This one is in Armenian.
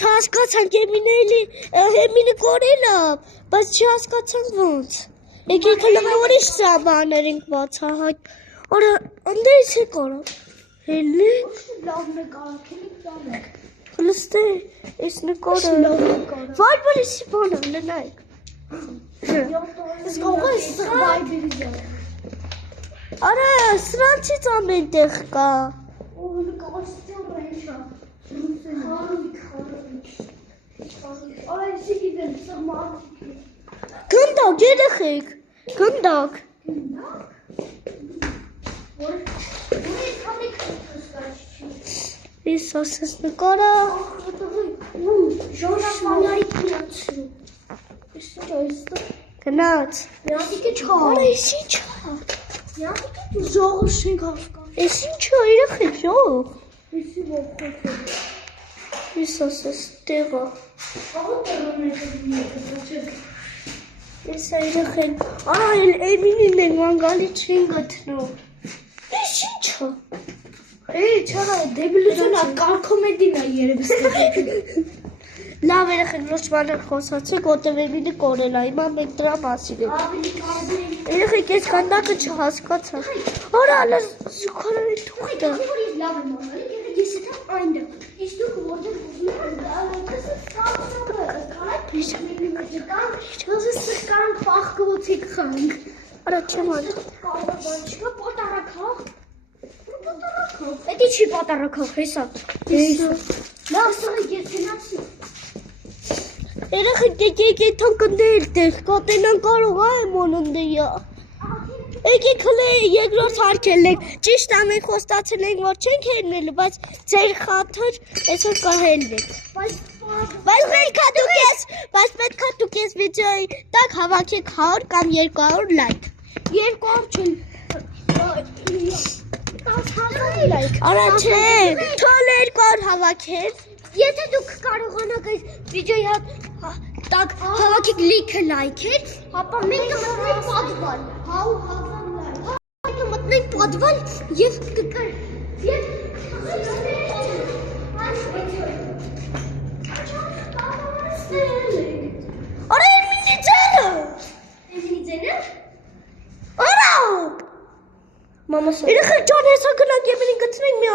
չհասկացանք Էմինը կորել է, բայց չհասկացանք ոնց։ Եկեք հլը ուրիշ բաներ ենք բացահայտ։ Արա ընդերից է կարա։ Հելի։ Լավ նկարել Հլստե, ես նկարը։ Վայբեր իսի բանը, լնայք։ Իսկ ողը սղվայբերի ջան։ Արա, սրանցից ամեն տեղ կա։ Ո նկարստյան ռեշա։ Խարույկ։ Արա իսի գիտեմ, սղմատիք։ Գնդակ, երեխեք, գնդակ։ Ես ասես նկարա։ Ժորապանարի կնացրու։ Գնաց։ Յատիկը չա։ Արա, ես ինչ է։ Յատիկը դու ժողը շենք հասկան։ Ես ինչ է, երեխեք, ժող։ Իսի ողքոտ է։ Ես ասես տեղա։ Աղը տեղում է Ես երեխեք։ Արա, Էմինին են մանգալի չեն գտնում։ Ես ինչ է։ չարա, դեբիլությունա կարգոմեդինա երևստեղ։ Լավ երեխեք, ոչ բաներ խոսացեք, ոտև Էմինը կորել է, հիմա մենք դրա մասին ենք։ Ավելի կարդի ենք։ Երեխեք, ես կանդակը չհասկացա։ Արա, ալա զուքարարի թուղթը։ Որ ես լավ եմ անալի, ես եմ այնտեղ։ Իսկ դուք որտեղ ուզում եք սկանք պախկվոցիկ խանք։ Արա, չեմ ալ։ Չկա պատարակախ։ Էդի չի պատարակախ, հեսա։ Լավ սղիկ ես գնացի։ Երեխեք, եկեք թան կնդել տեղ, կատենան կարող եմ օննդեյա։ Եկեք հլե երկրորդ հարկել ենք, ճիշտ ամեն խոստացել ենք, որ չենք հերնելու, բայց ձեր խաթր այսօր կահելվենք։ Բայց պետքա դուք ես վիդեոյի տակ հավաքեք 100 կամ 200 լայք։ 200 չեն։ Արա չէ, թոլ 200 հավաքել։ Եթե դուք կարողանաք այս վիդեոյի տակ հավաքեք լիքը լայքեր, ապա մենք կմտնենք պատվալ։ Մենք կմտնենք պատվալ և կկր։ Արա Էմինի ձենը։ Էմինի ձենը։ Արա։ Երեխեք ջան, հեսա գնանք Էմինին գտնենք մի